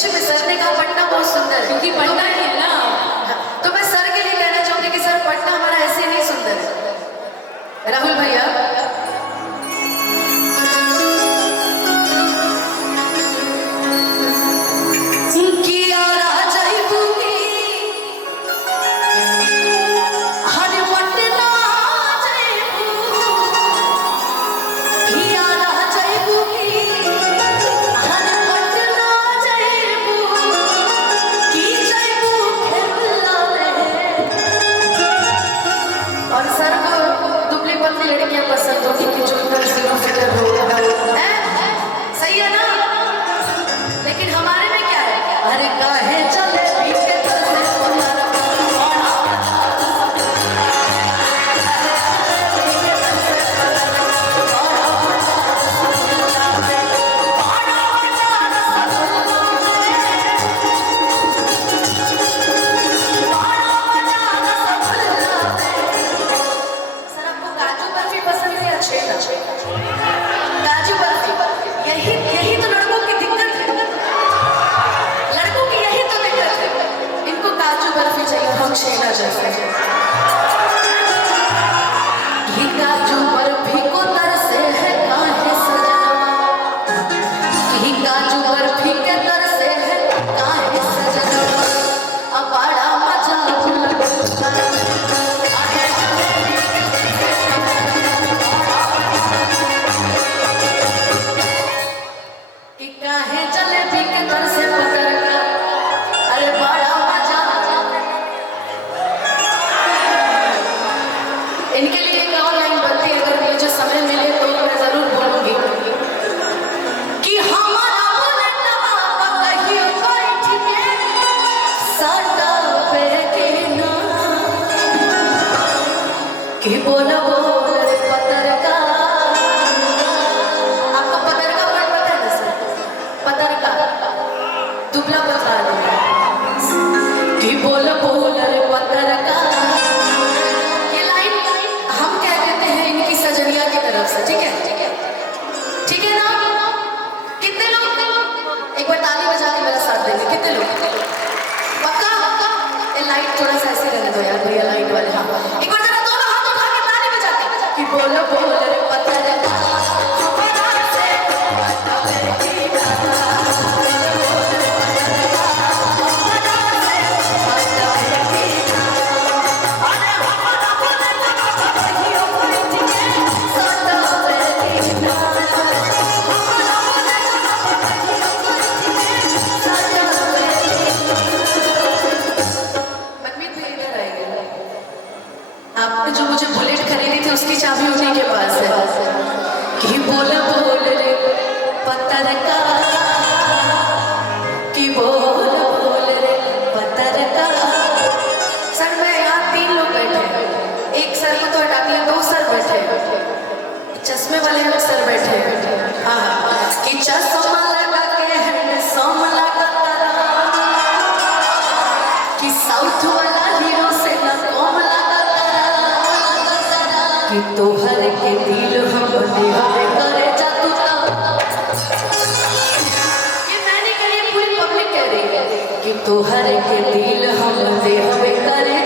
सच में सर ने कहा पटना बहुत सुंदर है, क्योंकि पटना ही है ना। तो मैं सर के लिए कहना चाहूंगी कि सर पटना हमारा ऐसे नहीं सुंदर है। राहुल भैया और सर को दुबली पतली लड़कियां पसंद होगी कि जो इधर 0 मीटर रोड है, सही है ना? लेकिन हमारे में क्या है, अरे काहे चले बीते तर से काजू बर्फी, यही तो लड़कों की दिक्कत है। लड़कों की यही तो दिक्कत है, इनको काजू बर्फी चाहिए, हम छेना चाहिए। ये काजू बर्फी को तरसे है काहे सजना, ये काजू बर्फी के तरसे है काहे सजना, अब बड़ा मजा काहे जलेबी के दर से पकड़ का, अरे बड़ा मजा। इनके लिए एक और लाइन बनती है, अगर मुझे समय मिले तो मैं जरूर बोलूंगी कि हमारा बुलेटवा कहियो बैठ के सटा पे के ना, कि बोल बोल रे पतरका। आपको पतरका वर्ड पता है ना सर? पतरका दुबला पतला कि बोल बोल रे पतरका, ये लाइन हम कह देते हैं इनकी सजनिया की तरफ से, ठीक है? ठीक है ना? कितने लोग एक बार ताली बजा के मेरा साथ देंगे? कितने लोग पक्का? ये लाइट थोड़ा सा ऐसे रहने दो यार भैया, लाइट वाले। हाँ, एक बार जरा दोनों हाथ उठा के ताली बजा के कि बोल बोल रे पतरका। आपने जो मुझे बुलेट खरीदी थी उसकी चाबी उन्हीं के पास है कि बोल बोल रे पतरका, कि बोल बोल रे पतरका। सर मैं यहाँ 3 लोग बैठे, एक सर को तो हटा दिया, 2 सर बैठे, चश्मे वाले लोग सर बैठे। हाँ, कि चश्मा लगा के हैंडसम लगता कि साउथ वाला हीरो से न कम लगता, कि तोहर के दिल हम देहबे करे जातू का। ये मैंने कही, पूरी पब्लिक कह रही है कि तोहर के दिल हम देहबे करे